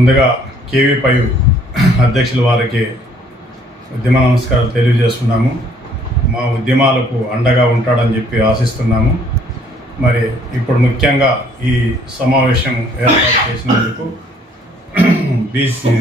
ముందుగా కేవీ అధ్యక్షుల వారికి ఉద్యమ నమస్కారాలు తెలియజేస్తున్నాము. మా ఉద్యమాలకు అండగా ఉంటాడని చెప్పి ఆశిస్తున్నాము. మరి ఇప్పుడు ముఖ్యంగా ఈ సమావేశం ఏర్పాటు చేసినందుకు బీసీ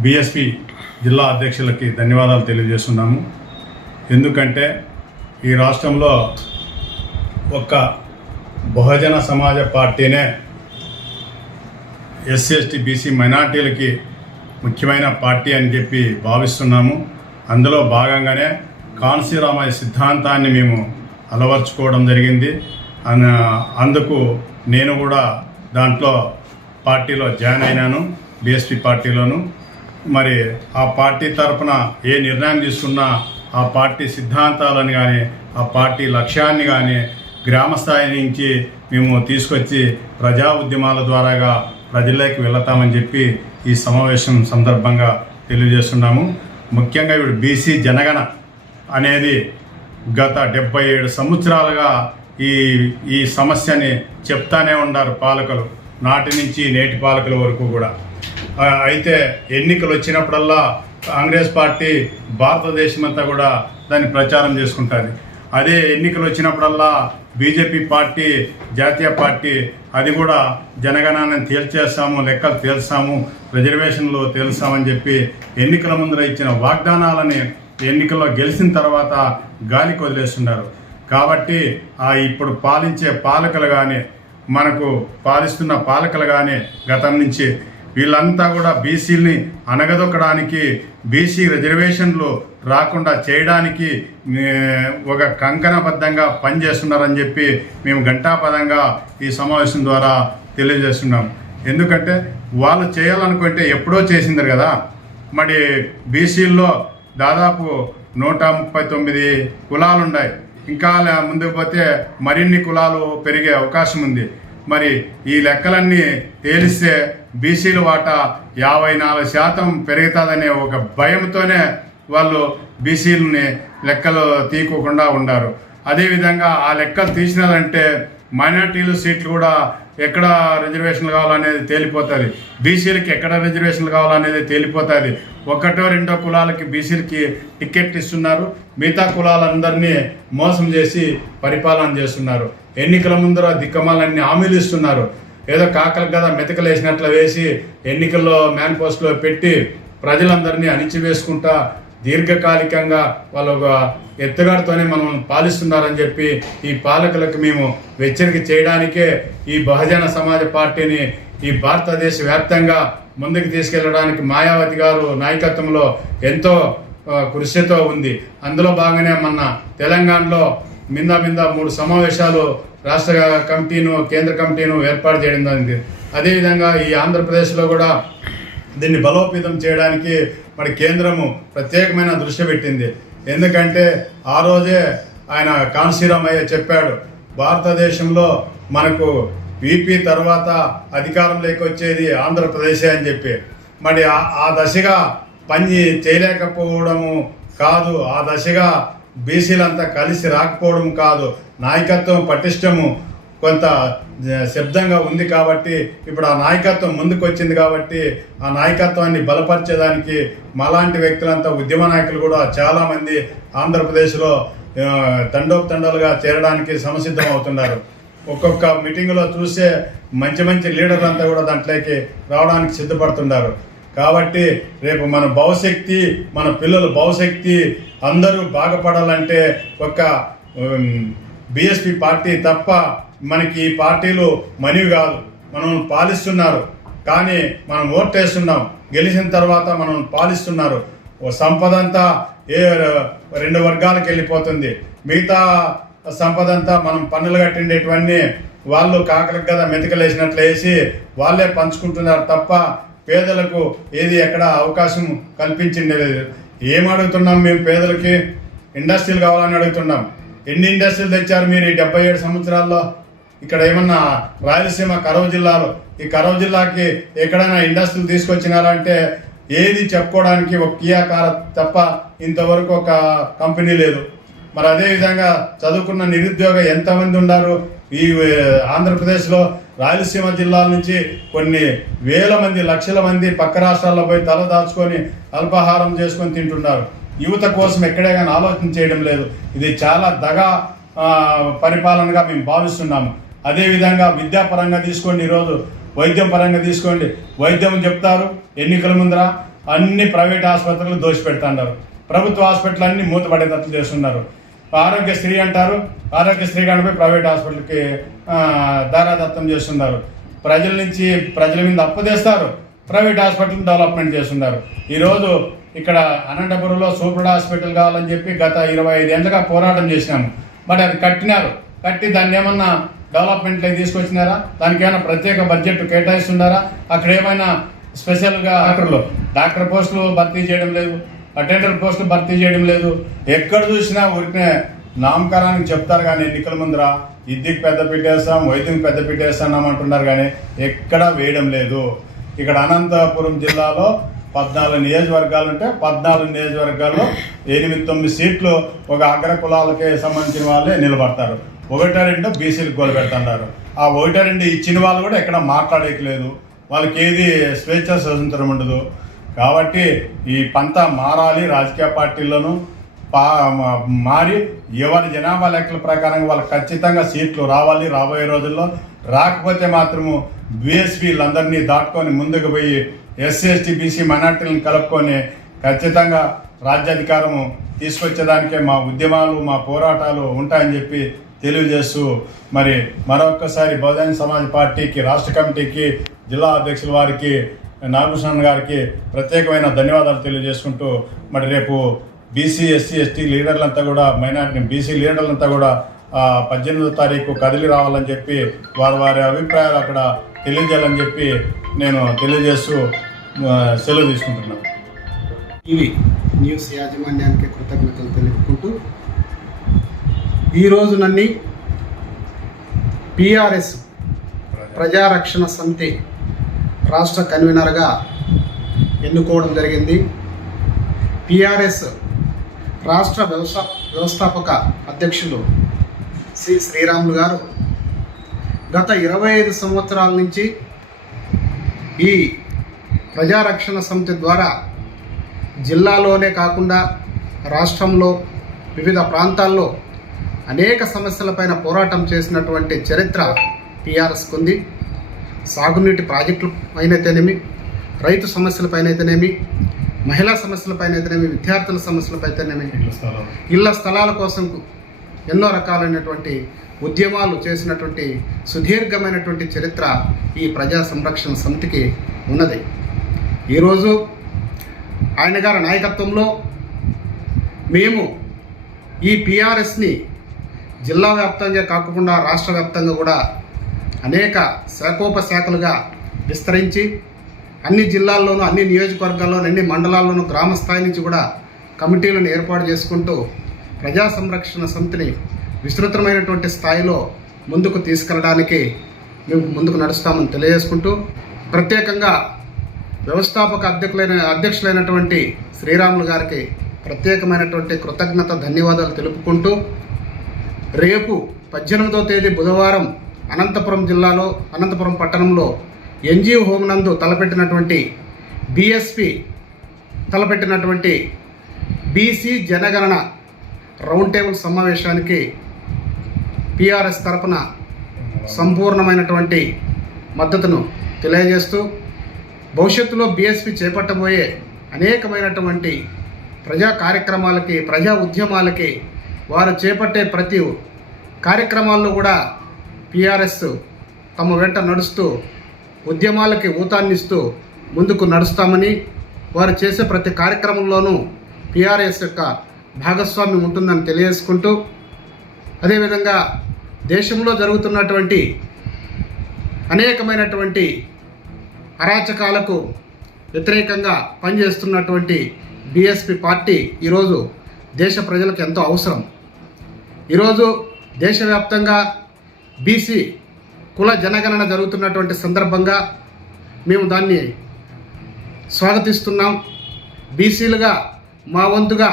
బీఎస్పీ జిల్లా అధ్యక్షులకి ధన్యవాదాలు తెలియజేస్తున్నాము. ఎందుకంటే ఈ రాష్ట్రంలో ఒక్క బహుజన సమాజ పార్టీనే ఎస్సీ ఎస్టీ బీసీ మైనార్టీలకి ముఖ్యమైన పార్టీ అని చెప్పి భావిస్తున్నాము. అందులో భాగంగానే కాన్సీరామయ్య సిద్ధాంతాన్ని మేము అలవర్చుకోవడం జరిగింది. అందుకు నేను కూడా దాంట్లో పార్టీలో జాయిన్ అయినాను బీఎస్పీ పార్టీలోను. మరి ఆ పార్టీ తరపున ఏ నిర్ణయం తీసుకున్నా ఆ పార్టీ సిద్ధాంతాలను కానీ ఆ పార్టీ లక్ష్యాన్ని కానీ గ్రామ స్థాయి నుంచి మేము తీసుకొచ్చి ప్రజా ఉద్యమాల ద్వారాగా ప్రజల్లోకి వెళతామని చెప్పి ఈ సమావేశం సందర్భంగా తెలియజేస్తున్నాము. ముఖ్యంగా ఇప్పుడు బీసీ జనగణ అనేది గత డెబ్బై ఏడు సంవత్సరాలుగా ఈ ఈ సమస్యని చెప్తానే ఉన్నారు పాలకులు నాటి నుంచి నేటి పాలకుల వరకు కూడా. అయితే ఎన్నికలు వచ్చినప్పుడల్లా కాంగ్రెస్ పార్టీ భారతదేశం అంతా కూడా దాన్ని ప్రచారం చేసుకుంటుంది. అదే ఎన్నికలు వచ్చినప్పుడల్లా బీజేపీ పార్టీ జాతీయ పార్టీ అది కూడా జనగణాన్ని తేల్చేస్తాము లెక్కలు తేల్స్తాము రిజర్వేషన్లు తేల్చామని చెప్పి ఎన్నికల ముందర ఇచ్చిన వాగ్దానాలని ఎన్నికల్లో గెలిచిన తర్వాత గాలికి వదిలేస్తున్నారు. కాబట్టి ఆ ఇప్పుడు పాలించే పాలకులు కానీ మనకు పాలిస్తున్న పాలకులు కానీ గతం నుంచి వీళ్ళంతా కూడా బీసీల్ని అనగదొక్కడానికి బీసీ రిజర్వేషన్లు రాకుండా చేయడానికి ఒక కంకణబద్ధంగా పనిచేస్తున్నారని చెప్పి మేము ఘంటాపదంగా ఈ సమావేశం ద్వారా తెలియజేస్తున్నాం. ఎందుకంటే వాళ్ళు చేయాలనుకుంటే ఎప్పుడో చేసిందరు కదా. మరి బీసీల్లో దాదాపు నూట ముప్పై తొమ్మిది కులాలు ఉన్నాయి ఇంకా ముందుకు పోతే మరిన్ని కులాలు పెరిగే అవకాశం ఉంది. మరి ఈ లెక్కలన్నీ తేలిస్తే బీసీల వాటా యాభై నాలుగు శాతం పెరుగుతుందనే ఒక భయంతోనే వాళ్ళు బీసీలని లెక్కలు తీకోకుండా ఉండారు. అదేవిధంగా ఆ లెక్కలు తీసినారంటే మైనార్టీలు సీట్లు కూడా ఎక్కడ రిజర్వేషన్లు కావాలనేది తేలిపోతుంది. బీసీలకి ఎక్కడ రిజర్వేషన్లు కావాలనేది తేలిపోతుంది. ఒకటో రెండో కులాలకి బీసీలకి టికెట్ ఇస్తున్నారు. మిగతా కులాలందరినీ మోసం చేసి పరిపాలన చేస్తున్నారు. ఎన్నికల ముందర దిక్కమాలన్నీ హామీలు ఇస్తున్నారు. ఏదో కాకలకు కదా మెతకలు వేసినట్లు వేసి ఎన్నికల్లో మేనిఫెస్టోలో పెట్టి ప్రజలందరినీ అణిచివేసుకుంటా దీర్ఘకాలికంగా వాళ్ళ ఒక ఎత్తుగాడితోనే మనల్ని పాలిస్తున్నారని చెప్పి ఈ పాలకులకు మేము హెచ్చరిక చేయడానికే ఈ బహుజన సమాజ పార్టీని ఈ భారతదేశ వ్యాప్తంగా ముందుకు తీసుకెళ్ళడానికి మాయావతి గారు నాయకత్వంలో ఎంతో కృషితో ఉంది. అందులో భాగంగానే మొన్న తెలంగాణలో మింద మింద మూడు సమావేశాలు రాష్ట్ర కమిటీను కేంద్ర కమిటీను ఏర్పాటు చేయడం జరిగింది. అదేవిధంగా ఈ ఆంధ్రప్రదేశ్లో కూడా దీన్ని బలోపేతం చేయడానికి మరి కేంద్రము ప్రత్యేకమైన దృష్టి పెట్టింది. ఎందుకంటే ఆ రోజే ఆయన కాన్సీరామయ్య చెప్పాడు భారతదేశంలో మనకు వీపీ తర్వాత అధికారంలోకి వచ్చేది ఆంధ్రప్రదేశే అని చెప్పి. మరి ఆ- ఆ దశగా పని చేయలేకపోవడము కాదు ఆ దశగా బీసీలంతా కలిసి రాకపోవడం కాదు. నాయకత్వం పటిష్టము. కొంత శబ్దంగా ఉంది కాబట్టి ఇప్పుడు ఆ నాయకత్వం ముందుకు వచ్చింది కాబట్టి ఆ నాయకత్వాన్ని బలపరిచేదానికి మాలాంటి వ్యక్తులంతా ఉద్యమ నాయకులు కూడా చాలామంది ఆంధ్రప్రదేశ్లో తండోపతండాలుగా చేరడానికి సంసిద్ధం అవుతున్నారు. ఒక్కొక్క మీటింగ్లో చూసే మంచి మంచి లీడర్లు అంతా కూడా దాంట్లోకి రావడానికి సిద్ధపడుతున్నారు. కాబట్టి రేపు మన భవశక్తి మన పిల్లల భవశక్తి అందరూ బాగుపడాలంటే ఒక బిఎస్పి పార్టీ తప్ప మనకి ఈ పార్టీలు మనివి కాదు. మనం పాలిస్తున్నారు. కానీ మనం ఓటేస్తున్నాం. గెలిచిన తర్వాత మనం పాలిస్తున్నారు. ఓ సంపద అంతా ఏ రెండు వర్గాలకు వెళ్ళిపోతుంది. మిగతా సంపద అంతా మనం పన్నులు కట్టిండేటివన్నీ వాళ్ళు కాకలకు కదా మెతికలేసినట్లు వేసి వాళ్ళే పంచుకుంటున్నారు తప్ప పేదలకు ఏది ఎక్కడ అవకాశం కల్పించింది లేదు ఏం అడుగుతున్నాం మేము పేదలకి? ఇండస్ట్రీలు కావాలని అడుగుతున్నాం. ఎన్ని ఇండస్ట్రీలు తెచ్చారు మీరు ఈ డెబ్బై ఏడు సంవత్సరాల్లో? ఇక్కడ ఏమన్నా రాయలసీమ కరవు జిల్లాలో? ఈ కరవు జిల్లాకి ఎక్కడైనా ఇండస్ట్రీలు తీసుకొచ్చినారంటే ఏది చెప్పుకోవడానికి ఒక కియాకార తప్ప ఇంతవరకు ఒక కంపెనీ లేదు. మరి అదేవిధంగా చదువుకున్న నిరుద్యోగ ఎంతమంది ఉన్నారు? ఈ ఆంధ్రప్రదేశ్లో రాయలసీమ జిల్లాల నుంచి కొన్ని వేల మంది లక్షల మంది పక్క రాష్ట్రాల్లో పోయి తల దాచుకొని అల్పాహారం చేసుకొని తింటున్నారు. యువత కోసం ఎక్కడే కానీ ఆలోచన చేయడం లేదు. ఇది చాలా దగా పరిపాలనగా మేము భావిస్తున్నాము. అదేవిధంగా విద్యాపరంగా తీసుకోండి ఈరోజు. వైద్యం పరంగా తీసుకోండి. వైద్యం చెప్తారు ఎన్నికల ముందర అన్ని ప్రైవేట్ ఆసుపత్రులు దోషి దోషిపెడుతున్నారు ప్రభుత్వ హాస్పిటల్ అన్ని మూతపడేటట్లు చేస్తున్నారు. ఆరోగ్యశ్రీ అంటారు. ఆరోగ్యశ్రీ కనిపై ప్రైవేట్ హాస్పిటల్కి దారాదత్తం చేస్తున్నారు. ప్రజల నుంచి ప్రజల మీద అప్పు తెస్తారు. ప్రైవేట్ హాస్పిటల్ డెవలప్మెంట్ చేస్తున్నారు. ఈరోజు ఇక్కడ అనంతపురంలో సూపర్ హాస్పిటల్ కావాలని చెప్పి గత ఇరవై ఐదేళ్ళుగా పోరాటం చేసినాము బట్ అది కట్టినారు. కట్టి దాన్ని ఏమన్నా డెవలప్మెంట్లో తీసుకొచ్చినారా? దానికి ఏమైనా ప్రత్యేక బడ్జెట్ కేటాయిస్తున్నారా? అక్కడ ఏమైనా స్పెషల్గా డాక్టర్లు. డాక్టర్ పోస్టులు భర్తీ చేయడం లేదు. అటెండర్ పోస్టులు భర్తీ చేయడం లేదు. ఎక్కడ చూసినా ఊరికే నామకరణానికి చెప్తారు కానీ ఎన్నికల ముందర ఇద్దరికి పెద్ద పెట్టేస్తాం వైద్యం పెద్ద పెట్టేస్తాం అంటున్నారు కానీ ఎక్కడా వేయడం లేదు. ఇక్కడ అనంతపురం జిల్లాలో పద్నాలుగు నియోజకవర్గాలు ఉంటే పద్నాలుగు నియోజకవర్గాల్లో ఎనిమిది తొమ్మిది సీట్లు ఒక అగ్ర కులాలకే సంబంధించిన వాళ్ళే నిలబడతారు. ఒకటో రెండు బీసీలకు గోలు పెడుతున్నారు ఆ ఒకటో రెండు ఇచ్చిన వాళ్ళు కూడా ఎక్కడ మాట్లాడేయట్లేదు వాళ్ళకి ఏది స్వేచ్ఛ స్వతంత్రం ఉండదు. కాబట్టి ఈ పంత మారాలి రాజకీయ పార్టీల్లోనూ పా మారి ఎవరి జనాభా లెక్కల ప్రకారం వాళ్ళకి ఖచ్చితంగా సీట్లు రావాలి రాబోయే రోజుల్లో. రాకపోతే మాత్రము బీఎస్పీలందరినీ దాటుకొని ముందుకు పోయి ఎస్సీ ఎస్టీ బీసీ మైనార్టీలను కలుపుకొని ఖచ్చితంగా రాజ్యాధికారము తీసుకొచ్చేదానికే మా ఉద్యమాలు మా పోరాటాలు ఉంటాయని చెప్పి తెలియజేస్తూ మరి మరొక్కసారి బహుజన సమాజ్ పార్టీకి రాష్ట్ర కమిటీకి జిల్లా అధ్యక్షుల వారికి నాగభూషణ్ గారికి ప్రత్యేకమైన ధన్యవాదాలు తెలియజేసుకుంటూ మరి రేపు బీసీ ఎస్సీ ఎస్టీ లీడర్లంతా కూడా మైనారిటీ బీసీ లీడర్లంతా కూడా పద్దెనిమిదో తారీఖు కదిలి రావాలని చెప్పి వారి వారి అభిప్రాయాలు అక్కడ తెలియజేయాలని చెప్పి నేను తెలియజేస్తూ సెలవు తీసుకుంటున్నాను. ఇవి న్యూస్ యాజమాన్యానికి కృతజ్ఞతలు తెలుపుకుంటూ ఈరోజు నన్ను పిఆర్ఎస్ ప్రజారక్షణ సమితి రాష్ట్ర కన్వీనర్గా ఎన్నుకోవడం జరిగింది. పిఆర్ఎస్ రాష్ట్ర వ్యవస్థా వ్యవస్థాపక అధ్యక్షులు శ్రీ శ్రీరాములు గారు గత ఇరవై ఐదు సంవత్సరాల నుంచి ఈ ప్రజారక్షణ సమితి ద్వారా జిల్లాలోనే కాకుండా రాష్ట్రంలో వివిధ ప్రాంతాల్లో అనేక సమస్యలపైన పోరాటం చేసినటువంటి చరిత్ర టీఆర్ఎస్కుంది సాగునీటి ప్రాజెక్టులు అయితేనేమి రైతు సమస్యలపైన అయితేనేమి మహిళా సమస్యలపైన అయితేనేమి విద్యార్థుల సమస్యలపైతేనేమి ఇళ్ళ స్థలాల. కోసం ఎన్నో రకాలైనటువంటి ఉద్యమాలు చేసినటువంటి సుదీర్ఘమైనటువంటి చరిత్ర ఈ ప్రజా సంరక్షణ సమితికి ఉన్నది. ఈరోజు ఆయన గారి నాయకత్వంలో మేము ఈ పిఆర్ఎస్ని జిల్లా వ్యాప్తంగా కాకుండా రాష్ట్ర వ్యాప్తంగా కూడా అనేక శాఖోపశాఖలుగా విస్తరించి అన్ని జిల్లాల్లోనూ అన్ని నియోజకవర్గాల్లోనూ అన్ని మండలాల్లోనూ గ్రామ స్థాయి నుంచి కూడా కమిటీలను ఏర్పాటు చేసుకుంటూ ప్రజా సంరక్షణ సమితిని విస్తృతమైనటువంటి స్థాయిలో ముందుకు తీసుకెళ్ళడానికి మేము ముందుకు నడుస్తామని తెలియజేసుకుంటూ ప్రత్యేకంగా వ్యవస్థాపక అధ్యక్షులైన అధ్యక్షులైనటువంటి శ్రీరాములు గారికి ప్రత్యేకమైనటువంటి కృతజ్ఞత ధన్యవాదాలు తెలుపుకుంటూ రేపు పద్దెనిమిదో తేదీ బుధవారం అనంతపురం జిల్లాలో అనంతపురం పట్టణంలో ఎన్జిఓ హోమ్ నందు తలపెట్టినటువంటి బిఎస్పి తలపెట్టినటువంటి బీసీ జనగణన రౌండ్ టేబుల్ సమావేశానికి పిఆర్ఎస్ తరపున సంపూర్ణమైనటువంటి మద్దతును తెలియజేస్తూ భవిష్యత్తులో బీఎస్పీ చేపట్టబోయే అనేకమైనటువంటి ప్రజా కార్యక్రమాలకి ప్రజా ఉద్యమాలకి వారు చేపట్టే ప్రతి కార్యక్రమాల్లో కూడా పిఆర్ఎస్ తమ వెంట నడుస్తూ ఉద్యమాలకి ఊతాన్నిస్తూ ముందుకు నడుస్తామని వారు చేసే ప్రతి కార్యక్రమంలోనూ పిఆర్ఎస్ యొక్క భాగస్వామ్యం ఉంటుందని తెలియజేసుకుంటూ అదేవిధంగా దేశంలో జరుగుతున్నటువంటి అనేకమైనటువంటి అరాచకాలకు వ్యతిరేకంగా పనిచేస్తున్నటువంటి బీఎస్పీ పార్టీ ఈరోజు దేశ ప్రజలకు ఎంతో అవసరం. ఈరోజు దేశవ్యాప్తంగా బీసీ కుల జనగణన జరుగుతున్నటువంటి సందర్భంగా మేము దాన్ని స్వాగతిస్తున్నాం. బీసీలుగా మా వంతుగా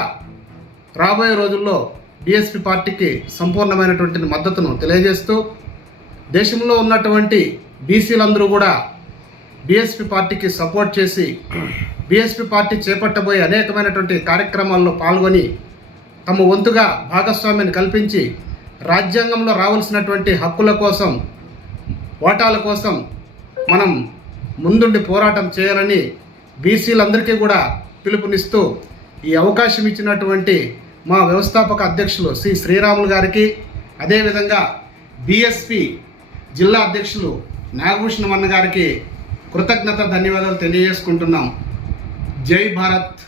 రాబోయే రోజుల్లో డిఎస్పి పార్టీకి సంపూర్ణమైనటువంటి మద్దతును తెలియజేస్తూ దేశంలో ఉన్నటువంటి బీసీలందరూ కూడా బీఎస్పీ పార్టీకి సపోర్ట్ చేసి బీఎస్పీ పార్టీ చేపట్టబోయే అనేకమైనటువంటి కార్యక్రమాల్లో పాల్గొని తమ వంతుగా భాగస్వామ్యాన్ని కల్పించి రాజ్యాంగంలో రావాల్సినటువంటి హక్కుల కోసం ఓటాల కోసం మనం ముందుండి పోరాటం చేయాలని బీసీలందరికీ కూడా పిలుపునిస్తూ ఈ అవకాశం ఇచ్చినటువంటి మా వ్యవస్థాపక అధ్యక్షులు శ్రీ శ్రీరాములు గారికి అదేవిధంగా బీఎస్పీ జిల్లా అధ్యక్షులు నాగభూషణం అన్న గారికి కృతజ్ఞత ధన్యవాదాలు తెలియజేసుకుంటున్నాం. జై భారత్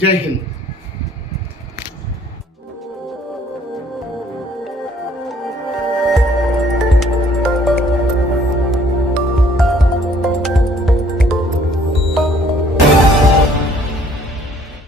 జై హింద్.